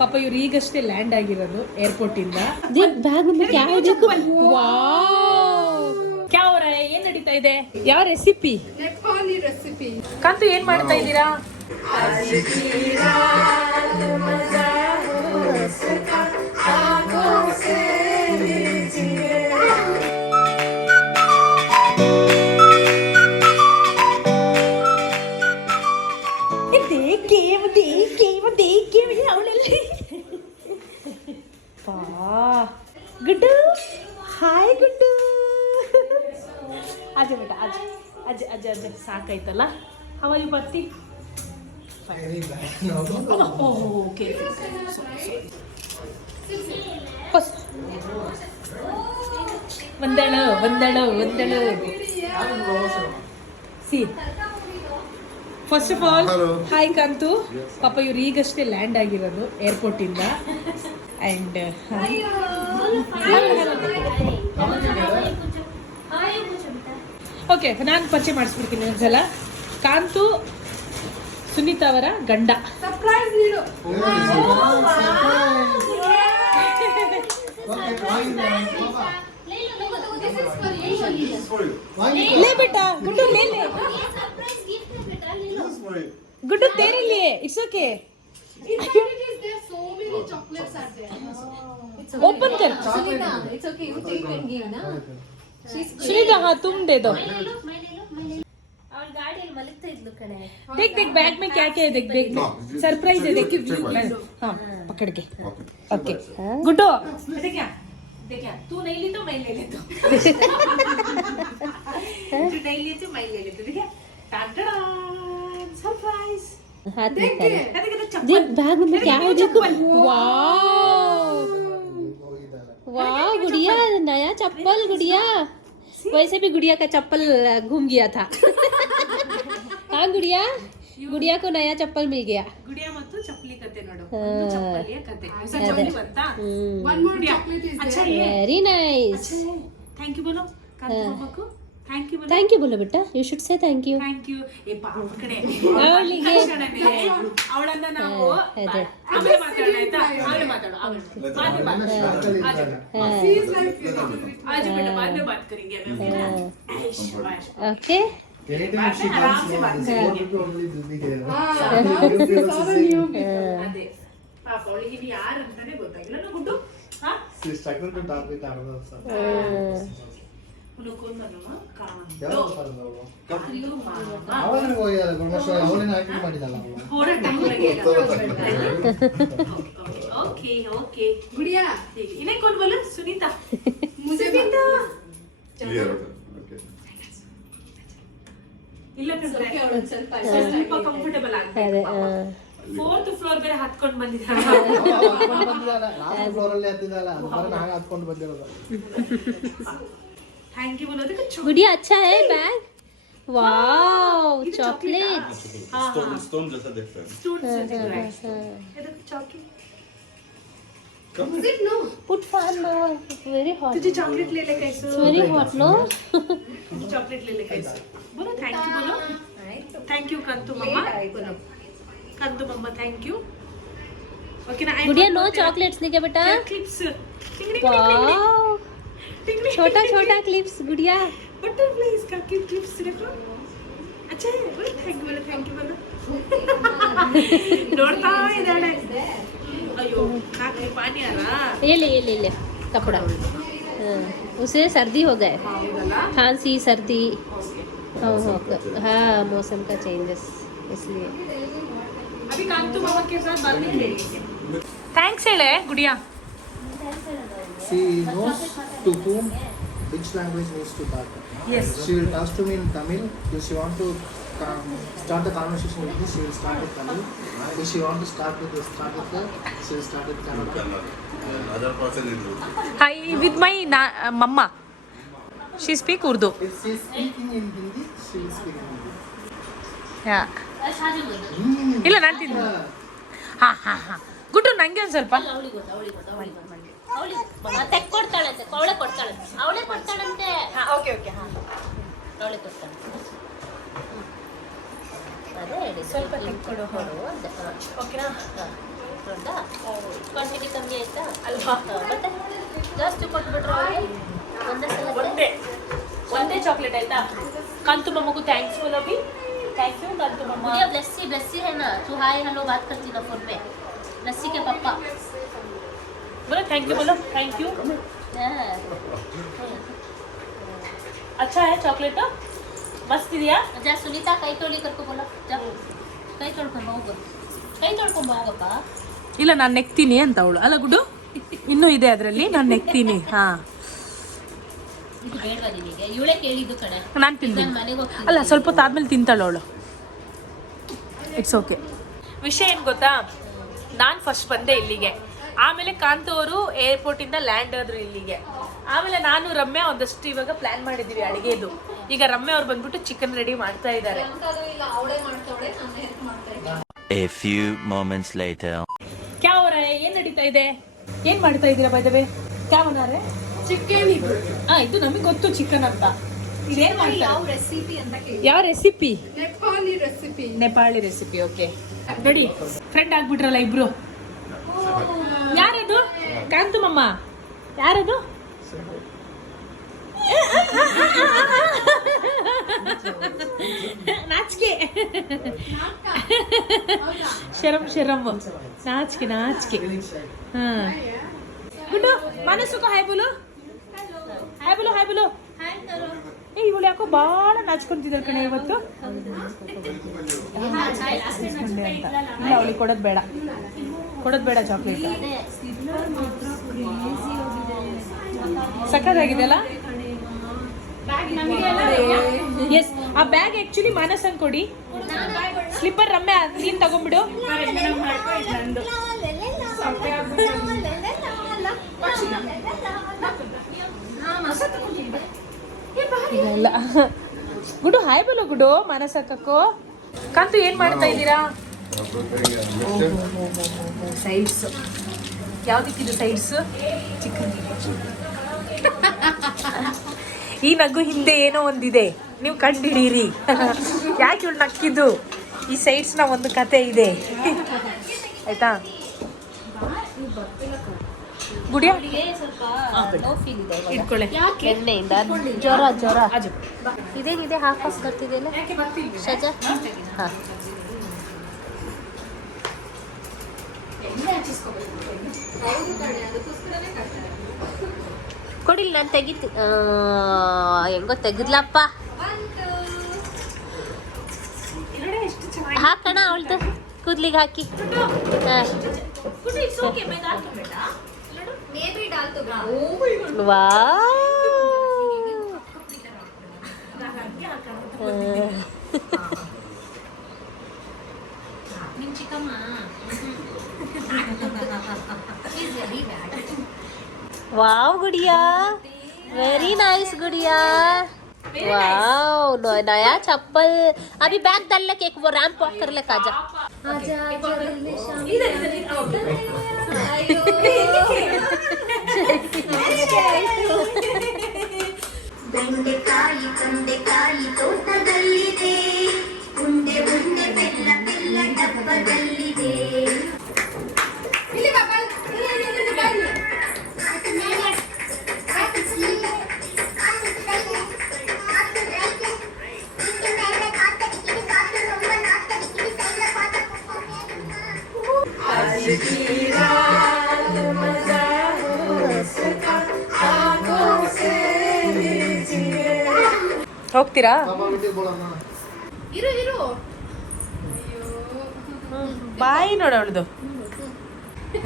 ಪಾಪ ಇವ್ರು ಈಗಷ್ಟೇ ಲ್ಯಾಂಡ್ ಆಗಿರೋದು ಏರ್ಪೋರ್ಟ್ ಇಂದ. ಏನ್ ನಡೀತಾ ಇದೆ? ಯಾವ ರೆಸಿಪಿ? ನೆಪಾಲಿ ರೆಸಿಪಿ. ಕಾಂತು ಏನ್ ಮಾಡ್ತಾ ಇದ್ದೀರಾ? ಗುಡ್ಡು, ಹಾಯ್ ಗುಡ್ಡು. ಅಜ್ಜ ಬೇಟ, ಅಜ್ಜ ಅಜ್ಜ ಅಜ್ಜ ಅಜ್ಜ ಸಾಕಾಯ್ತಲ್ಲ. ಹವ ಯು ಬರ್ತಿ? ಓಕೆ. ಒಂದಳು ಒಂದಳು ಒಂದಳು. See first of all hi Kanthu. ಪಾಪ ಇವ್ರು ಈಗಷ್ಟೇ ಲ್ಯಾಂಡ್ ಆಗಿರೋದು ಏರ್ಪೋರ್ಟ್ ಇಂದ. ಅಂಡ್ ಓಕೆ, ನಾನು ಪರಿಚಯ ಮಾಡಿಸ್ಬಿಡ್ತೀನಿ ಒಂದ್ಸಲ. ಕಾಂತು ಸುನೀತಾ ಅವರ ಗಂಡ. ಸರ್ಪ್ರೈಸ್ ನೀಡು. ले बेटा, गुड्डू ले ले. गुड्डू तेरे लिए. It's okay. Open कर. It's okay. You take and give, na. Sunita, हाँ तुम दे दो. ಅವಳ ಗಾಡಿಯಲ್ಲಿ ಮಲಗ್ತಾ ಇದ್ಲು ಕಣೆ. देख देख बैग में क्या क्या है, देख देख. सरप्राइज है, देख. हाँ पकड़ के. ओके गुड्डू, देखिए देखिए, तू नहीं ली तो मैं ले लेता हूँ. तू नहीं ली तो मैं ले लेता हूँ. देखिए टाटा सरप्राइज. हाथ देख निकाल. देख बैग में क्या है देखो. वाओ वाओ गुड़िया, नया चप्पल गुड़िया. वैसे भी गुड़िया का चप्पल घूम गया था. हाँ गुड़िया, गुड़िया को नया चप्पल मिल गया. ಗುಡಿಯ ಮತ್ತು ಚಪ್ಪಲಿ ಕತೆ ನೋಡು. ಒಂದು ಚಪ್ಪಲಿಯ ಕತೆ. ಹೊಸ ಚಪ್ಪಲಿ ಬಂತಾ? One more chocolate is अच्छा there. ये. Very nice. थैंक यू बोलो कांತು ಮಮ್ಮಕ್ಕೂ. थैंक यू बोलो. थैंक यू बोलो बेटा. You should say thank you. Thank you. ಏ ಪಾಪ ಕಡೆ ಅವಳಿಗೆ ಅವಳನ್ನ ನಾವು ಅದೇ. ಆಮೇಲೆ ಮಾತಾಡೋಣ ಆಯ್ತಾ? ಆಮೇಲೆ ಮಾತಾಡೋ. ಆಮೇಲೆ She is like, आज बेटा बाद में बात करेंगे. ओके. आराम से बात करेंगे. saw the new people. ಅದೇ ಪಾಪ ಅವಳಿಗೆ ಇನ್ನು ಯಾರು ಅಂತಾನೆ ಗೊತ್ತಾಗಿಲ್ಲ. ಗುಡ್ಡು ಹಾ ಉಳ್ಕೊಂಡನು ಕಾಂತು ಕಲ್ಲು ಮಾಮ ओके ओके गुड़िया, इन्हें कौन बोला? सुनीता. मुझे सुनीता ಕ್ಲಿಯರ್ ಓಕೆ. ಇಲ್ಲ okay, ಅವಳು ಸ್ವಲ್ಪ ಸ್ವಲ್ಪ ಕಂಫರ್ಟಬಲ್ ಅದೇ ಆಗ್ಬೇಕು. ಫೋರ್ತ್ ಫ್ಲೋರ್ ಬೇರೆ ಹತ್ಕೊಂಡು ಬಂದಿದ್ದಾರೆ. ಥ್ಯಾಂಕ್ ಯು बोलोದಕ್ಕೆ गुड़िया अच्छा है बैग. Wow chocolate. स्टोन जैसा दिखता है. स्टूडेंट से दिख रहा है. ये देखो chocolate. Is it no? Put fan now. Very hot. तुझे चॉकलेट ले ले कैसे? It's very hot no. Chocolate ले ले कैसे? बोलो थैंक यू बोलो. थैंक यू कंतु मम्मा. बोलो कंतु मम्मा थैंक यू. ओके ना. गुड़िया नो चॉकलेट्स नहीं क्या बेटा. क्लिप्स. वाओ छोटा छोटा क्लिप्स गुड़िया. बटरफ्लाइज का क्लिप्स देखो. अच्छा है. बोलो थैंक यू बोलो. ನೋಡ್ತಾ ಇದ್ದಾಳೆ. अयो नाक में पानी आ रहा. ये ले कपड़ा. उसे सर्दी हो गए. खांसी सर्दी. हाँ मौसम का चेंजेस इसलिए. अभी कांतु मामा के साथ बात नहीं करेंगे. थैंक्स ಹೇಳೆ Gudiya. She knows to whom which language needs to talk. Yes. She will talk to me in Tamil. If she want to start the conversation with me, she will start with Tamil. If she want to start with her, she will start with Kannada. Other person is Hi with my mama. She speak Urdu. If she is speaking in Hindi, she will speak in Hindi. Yeah. ಇಲ್ಲ ನಾನು ತಿಂದು. ಹಾ ಹಾ ಹಾ ಗುಡ್ಡು ನಂಗೆ ಒಂದು ಸ್ವಲ್ಪ. ತೆಕ್ಕೊಡ್ತಾಳಂತೆ ಅವಳೆ ಕೊಡ್ತಾಳಂತೆ. ಓಕೆ ಓಕೆ ಹಾ ಅವಳೆ ಕೊಡ್ತಾಳೆ. ಅದೇ ಹೇಳಿ ಸ್ವಲ್ಪ ತೆಕ್ಕೊಡು. ಕೊಡು ಅಂದೆ. ಓಕೆನಾ? ಹೌದಾ ಕ್ವಾಂಟಿಟಿ ಕಮ್ಮಿ ಆಯ್ತಾ ಅಲ್ವಾ? ಮತ್ತೆ ಜಾಸ್ತಿ ಕೊಟ್ಬಿಟ್ರೆ ಅವ್ರಿಗೆ ಒಂದೇ ಸಲ ಒಂದೇ ಚಾಕ್ಲೇಟ್ ಆಯ್ತಾ? ಕಾಂತು ಮಮ್ಮಗೂ ಥ್ಯಾಂಕ್ಸ್ ಗುಲಾಬಿ. थैंक यू कांतु मम्मा. ये ब्लेसी है ना, तू हाय हेलो बात करती ना फोन पे. ब्लेसी के पापा. बोलो थैंक यू, बोलो थैंक यू. अच्छा है चॉकलेट, मस्त ಇದೆಯಾ? जा सुनीता ಕೈ ತೊಳಿ ಕರ್ಕೊ बोलो. जा ಕೈ ತೊಳ್ಕೊಂಡು ಹೋಗು. ಕೈ ತೊಳ್ಕೊಂಡು ಹೋಗಪ್ಪ. ಇಲ್ಲ ನಾನು ನೆಕ್ತೀನಿ ಅಂತ ಅವಳು. ಅಲ್ಲ ಗುಡು, ಇನ್ನೂ ಇದೆ ಅದರಲ್ಲಿ, ನಾನು ನೆಕ್ತೀನಿ. ಹಾ, ಇದು ಬೇಡವಾ ನಿನಗೆ? ಇವಳೇ ಕೇಳಿದ್ದು ಕಣೆ. ನಾನು ತಿಂತೀನಿ. ಮನೆಗೆ ಹೋಗ್ತೀನಿ. ಅಲ್ಲ ಸ್ವಲ್ಪ ಹೊತ್ತು ಆದ್ಮೇಲೆ ತಿಂತಾಳು ಅವಳು. It's okay. ವಿಷಯ ಏನು ಗೊತ್ತಾ, ನಾನು ಫಸ್ಟ್ ಬಂದೆ ಇಲ್ಲಿಗೆ, ಆಮೇಲೆ ಕಾಂತು ಅವರು ಏರ್ಪೋರ್ಟಿಂದ ಲ್ಯಾಂಡ್ ಆದ್ರು ಇಲ್ಲಿಗೆ, ಆಮೇಲೆ ನಾನು ರಮ್ಯಾ ಒಂದಷ್ಟು ಇವಾಗ ಪ್ಲಾನ್ ಮಾಡಿದ್ದೀವಿ ಅಡುಗೆದು. ಈಗ ರಮ್ಯಾ ಅವ್ರು ಬಂದ್ಬಿಟ್ಟು ಚಿಕನ್ ರೆಡಿ ಮಾಡ್ತಾ ಇದ್ದಾರೆ. A few moments later. ಕ್ಯಾ ಅವರ ಏನ್ ನಡೀತಾ ಇದೆ? ಏನ್ ಮಾಡ್ತಾ ಇದ್ದೀರಾ ಬೈ ದ ವೇ? ಕ್ಯಾ ಬನಾರೆ? ಚಿಕನ್ ಇದು. ಇದು ನಮಗೆ ಗೊತ್ತು ಚಿಕನ್ ಅಂತ. ಇದೇನ್ ಯಾವ ಮಾಡ್ತಾರೆ? ರೆಸಿಪಿ ಅಂತ ಕೇಳಿ. ಯಾವ recipe? Nepali recipe. Nepali recipe. Okay, ನೋಡಿ ಫ್ರೆಂಡ್ ಆಗ್ಬಿಟ್ರಲ್ಲ ಇಬ್ರು. ಯಾರದು? ಕಾಂತು ಮಮ್ಮ ಯಾರದು? ನಾಚಿಕೆ, ಶರಂ ನಾಚಿಕೆ ಹಾ. ಗುಡ್ಡು ಮನಸ್ಸು ಹಾಯ್ ಬೋಲು, ಹಾಯ್ ಬೋಲು, ಹಾಯ್ ಬೋಲು. ಏ ಇವಳು ಯಾಕೋ ಭಾಳ ನಾಚ್ಕೊಂತಿದ್ದಾಳೆ ಕಣೆ ಇವತ್ತು. ನಾಚ್ಕೊಂಡೆ ಅಂತ. ಇಲ್ಲ ಅವಳಿಗೆ ಕೊಡೋದು ಬೇಡ ಚಾಕ್ಲೇಟ್. ಸಕ್ಕತ್ತಾಗಿದೆ ಅಲ್ಲ? ಎಸ್, ಆ ಬ್ಯಾಗ್ ಆಕ್ಚುಲಿ ಮಾನಸಂಗ್ ಕೊಡಿ. ಸ್ಲಿಪ್ಪರ್ ರಮ್ಯಾ ನೀನ್ ತಗೊಂಡ್ಬಿಡು. ಇಲ್ಲ ಗುಡು ಹಾಯ್ ಬಲು ಗುಡು ಮಾನಸಕ್ಕೋ. ಕಾಂತು ಏನ್ ಮಾಡ್ತಾ ಇದ್ದೀರಾ? ಸೈಡ್ಸ್ ಯಾವ್ದಕ್ಕಿದು ಸೈಡ್ಸ್? ಚಿಕನ್. ಈ ನಗು ಹಿಂದೆ ಏನೋ ಒಂದಿದೆ, ನೀವು ಕಂಡಿಡೀರಿ. ಯಾಕೆ ಇವಳು ನಕ್ಕಿದ್ದು? ಈ ಸೈಡ್ಸ್ನ ಒಂದು ಕತೆ ಇದೆ ಆಯ್ತಾ? ಗುಡಿಯ ಸ್ವಲ್ಪ ಲೋ ಫೀಲ್ ಇದೆ ಇವಾಗ. ಇಟ್ಕೊಳ್ಳಿ. ಎಣ್ಣೆಯಿಂದ ಜ್ವರ ಇದೇನಿದೆ ಹಾಫ್ ಬರ್ತಿದೆಯಲ್ಲ ಶಜಾ. ಹಾಂ ಕೊಡಿಲ್ಲ, ನಾನು ತೆಗಿತಿ. ಹೆಂಗೋ ತೆಗಿದ್ಲಪ್ಪ. ಹಾಕೋಣ ಅವಳ್ದು ಕೂದ್ಲಿಗೆ ಹಾಕಿ. वाव गुड़िया, वेरी नाइस गुड़िया. वाव, नया चप्पल. अभी बैग डाल ले, एक वो रैंप वॉक कर ले. आजा ಬೆಂಡೆಕಾಯಿ ತೊಂಡೆಕಾಯಿ ತೋಟದಲ್ಲಿದೆ, ಉಂಡೆ ಉಂಡೆ ಬೆಲ್ಲ ಬೆಲ್ಲ ಡಬ್ಬದಲ್ಲಿದೆ. ಹೋಗ್ತೀರಾ? ಇರು ಬಾಯಿ ನೋಡ ಅವಳದು.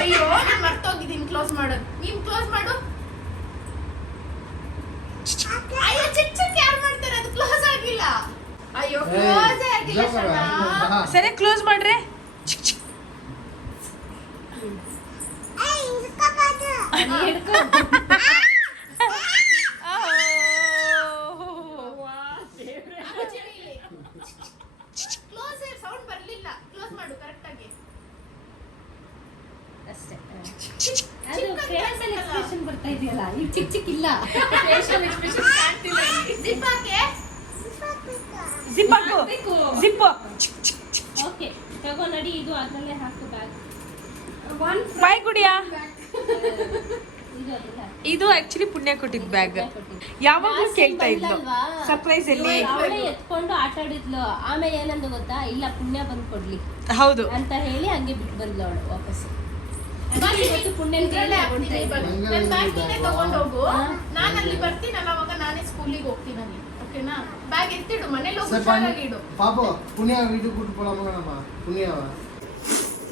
ಅಯ್ಯೋ ನಾನು ಮರ್ತೋಗಿದ್ದೀನಿ ಕ್ಲೋಸ್ ಮಾಡೋದು. ನೀನ್ ಕ್ಲೋಸ್ ಮಾಡು. ಅಯ್ಯೋ ಚಿಕ್ಕ ಯಾರು ಮಾಡ್ತಾರೆ? ಅದು ಕ್ಲೋಸ್ ಆಗಿಲ್ಲ. ಅಯ್ಯೋ ಕ್ಲೋಸ್ ಆಗಿಲ್ಲ ಶರ್ಮಾ. ಸರಿ ಕ್ಲೋಸ್ ಮಾಡ್ರೆ. ಕ್ಲೋಸ್ ಸೌಂಡ್ ಬರ್ಲಿಲ್ಲ. ಕ್ಲೋಸ್ ಮಾಡು ಕರೆಕ್ಟ್ ಆಗಿ. ಅಷ್ಟೇ. ಅದು ಫೇಶಿಯಲ್ ಎಕ್ಸ್ಪ್ರೆಷನ್ ಬರ್ತಾ ಇದೆಯಲ್ಲ, ಈಗ ಚಿಕ್ಕ ಇಲ್ಲ. ಫೇಶಿಯಲ್ ಎಕ್ಸ್ಪ್ರೆಷನ್ ಕಾಣ್ತಿಲ್ಲ. ಜಿಪ್ ಹಾಕೆ. ಜಿಪ್ ಹಾಕು. ಜಿಪ್ ತಗೋ ನಡಿ, ಇದು ಅದ್ರಲ್ಲೇ ಹಾಕು ಬ್ಯಾಗ್. ಬಾಯ್ ಗುಡಿಯಾ. ಇದು ಅದಲ್ಲ. ಇದು ಆಕ್ಚುಲಿ ಪುಣ್ಯ ಕೊಟ್ಟಿದ್ ಬ್ಯಾಗ್. ಯಾವಾಗ್ಲೂ ಕೇಳ್ತಾ ಇದ್ಲು ಸರ್ಪ್ರೈಸ್ ಎಲ್ಲಿ ಅವಳೇ ಎತ್ಕೊಂಡು ಆಟ ಆಡಿದ್ಲು. ಆಮೇಲೆ ಏನಂದು ಗೊತ್ತಾ, ಇಲ್ಲ ಪುಣ್ಯ ಬಂದ್ ಕೊಡ್ಲಿ ಹೌದು ಅಂತ ಹೇಳಿ ಹಂಗೆ ಬಿಟ್ಟು ಬಂದ್ಲು ಅವಳು ವಾಪಸ್. ಇವತ್ತು ಪುಣ್ಯ ನನ್ ಬ್ಯಾಗ್ ನೀನೇ ತಗೊಂಡ್ ಹೋಗು, ನಾನು ಅಲ್ಲಿ ಬರ್ತೀನಲ್ಲ ಅವಾಗ ನಾನೇ ಸ್ಕೂಲಿಗೆ ಹೋಗ್ತೀನಿ ಅಲ್ಲಿ. ಓಕೆನಾ? ಬ್ಯಾಗ್ ಎತ್ತಿಡು, ಮನೇಲಿ ಹೋಗಿ ಹುಷಾರಾಗಿಡು. ಪಾಪು ಪುಣ್ಯ ವೀಡಿಯೋ ಕೂட்டு போலாமா நம்ம புண்ணியாவ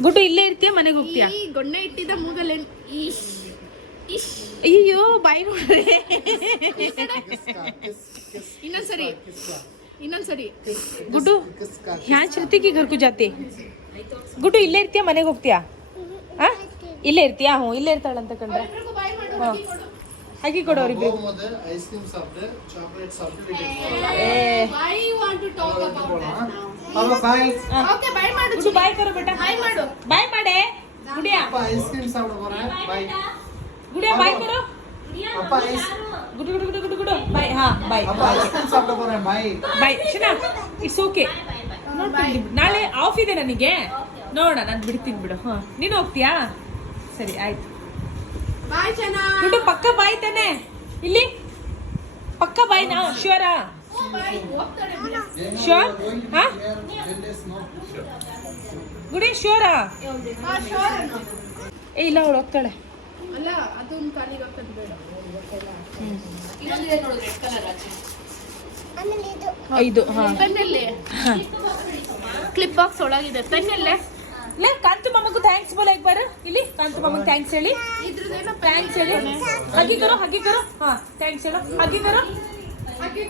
ಗುಡ್ಡು ಇಲ್ಲೇ ಇರ್ತೀಯ ಮನೆಗೆ ಹೋಗ್ತೀಯಾ? ಈ ಗೊಣ್ಣೆ ಇಟ್ಟಿದ್ದ ಮೂಗಲ್ಲಿ ಅಯ್ಯೋ ಬಾಯಿ ನೋಡ್ರಿ. ಇನ್ನೊಂದ್ಸರಿ ಗುಡ್ಡು ಯಾ ಶ್ರುತಿ ಕಿ ಘರ್ ಕು ಜಾತಿ? ಗುಡ್ಡು ಇಲ್ಲೇ ಇರ್ತೀಯ ಮನೆಗೆ ಹೋಗ್ತೀಯಾ? ಇಲ್ಲೇ ಇರ್ತೀಯಾ? ಹ್ಞೂ ಇಲ್ಲೇ ಇರ್ತಾಳಂತ ಕಂಡ್ರೆ. ಬಾಯ್ ಮಾಡು, ಹಾಂ ಹಾಕಿ ಕೊಡು ಅವ್ರಿಬ್ರು. ಮೊದಲು ಐಸ್ ಕ್ರೀಮ್ ಸಾப்பிட்டு ಚಾಕ್ಲೇಟ್ ಸಾப்பிட்டு why you want to talk about that now? ಪಾಪಾ ಬಾಯ್. Okay, bye ಮಾಡು. ಗುಡ್ಡು ಬಾಯ್ ಕರೋ ಬೇಟ. ಬಾಯ್ ಮಾಡು. ಬಾಯ್ ಮಾಡೆ ಗುಡಿಯಾ. ಅಪ್ಪ ಐಸ್ ಕ್ರೀಮ್ ಸಾப்பிட போறேன் ಬಾಯ್. ಗುಡಿಯಾ ಬಾಯ್ ಕರೋ. ಅಪ್ಪ ಐಸ್ ಗುಡು ಗುಡು ಗುಡು ಗುಡು ಗುಡು ಬಾಯ್. ಹಾ ಬಾಯ್ ಅಪ್ಪ ಐಸ್ ಕ್ರೀಮ್ ಸಾப்பிட போறேன் ಬಾಯ್. ಬಾಯ್ ಶನಾ, ಇಟ್ಸ್ ಓಕೆ. ನಾಳೆ ಆಫ್ ಇದೆ ನನಗೆ, ನೋಡ ನಾನು ಬಿಡ್ತೀನಿ ಬಿಡು. ಹಾ ನೀನು ಹೋಗ್ತೀಯಾ? ಸರಿ ಆಯ್ತು. ಬಾಯ್ ಚೆನ್ನ. ಗುಡ್ಡು ಪಕ್ಕ ಬಾಯ್ ತಾನೆ ಇಲ್ಲಿ, ಪಕ್ಕ ಬಾಯ್ ನಾ ಶ್ಯೂರಾ? ಶ್ಯೂರ್? ಹಾ ಗುಡಿ ಶ್ಯೂರಾ? ಏ ಇಲ್ಲ ಅವಳು ಹೋಗ್ತಾಳೆ. ಅಲ್ಲ ಅದೊಂದು ಕಾಲಿಗೆ ಹಾಕೋದು ಬೇಡ. ಐದು. ಹಾ ಪೆನ್ನಲ್ಲಿ ಕ್ಲಿಪ್ ಬಾಕ್ಸ್ ಒಳಗಿದೆ, ಪೆನ್ನಲ್ಲೇ. ಲೇ ಕಾಂತು ಮಾಮಗೂ ಥ್ಯಾಂಕ್ಸ್ ಬೋಲ एक बार ಇಲ್ಲಿ ಕಾಂತು ಮಾಮಗೂ ಥ್ಯಾಂಕ್ಸ್ ಹೇಳಿ. ಇದ್ರದ್ದೇನೋ ಥ್ಯಾಂಕ್ಸ್ ಹೇಳಿ. ಹಗಿ ಕರೋ ಹಗಿ ಕರೋ. ಹಾ ಥ್ಯಾಂಕ್ಸ್ ಹೇಳು. ಹಗಿ ಕರೋ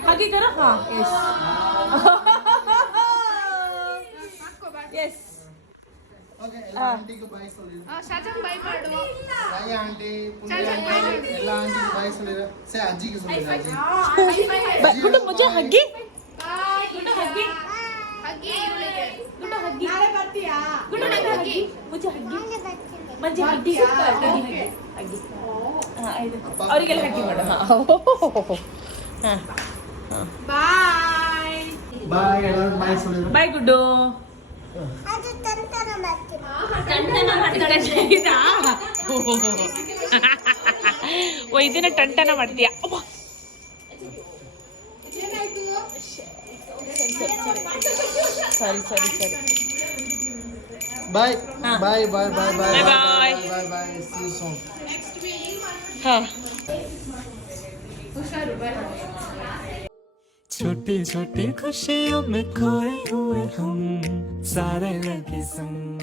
ಹಗಿ ಕರೋ. ಹಾ ಎಸ್ ಎಸ್. ಓಕೆ ಎಲ್ಲ ಆಂಟಿಗೆ ಬಾಯ್ சொல்லிரு. ಶಾಜಾನ್ ಬಾಯ್ ಮಾಡು. ಬಾಯ್ ಆಂಟಿ ಪುಣ್ಯ ಎಲ್ಲ ಆಂಟಿಗೆ ಬಾಯ್ சொல்லிரு. ಸೇ ಅಜ್ಜಿಗೆ சொல்லிரு. ಅಜ್ಜಿ ಗುಡ್ಡು ಮುಜೆ ಹಗ್ಗಿ. ಬಾಯ್. ಗುಡ್ಡು ಹಗ್ಗಿ. ಹಗ್ಗಿ ಇವಳಿಗೆ. ಗುಡ್ಡು ಹಗ್ಗಿ. ನಾಳೆ ಬರ್ತೀಯಾ? ಗುಡ್ಡು ನಂಗೆ ಹಗ್ಗಿ. ಮುಜೆ ಹಗ್ಗಿ. ಮಜ್ಜೆ ಹಗ್ಗಿ. ಹಗ್ಗಿ. ಹಗ್ಗಿ. ಹಾ ಆಯ್ತು. ಅವರಿಗೆಲ್ಲ ಹಗ್ಗಿ ಮಾಡು. ಹಾ ಹಾ ಬಾಯ್. ಬಾಯ್ ಎಲ್ಲ ಬಾಯ್ சொல்லிரு. ಬಾಯ್ ಗುಡ್ಡು. ಇದಾ? ಓ ಇದನ್ನ ಟಂಟನ ಮಾಡ್ತೀಯಾ? ಸರಿ ಸರಿ ಸರಿ. Bye bye bye bye bye Bye, bye. Bye bye see you soon. ಹಾ ಹುಷಾರು ಬಾಯ್. छोटी छोटी खुशियों में खोए हुए हम सारे लगे संग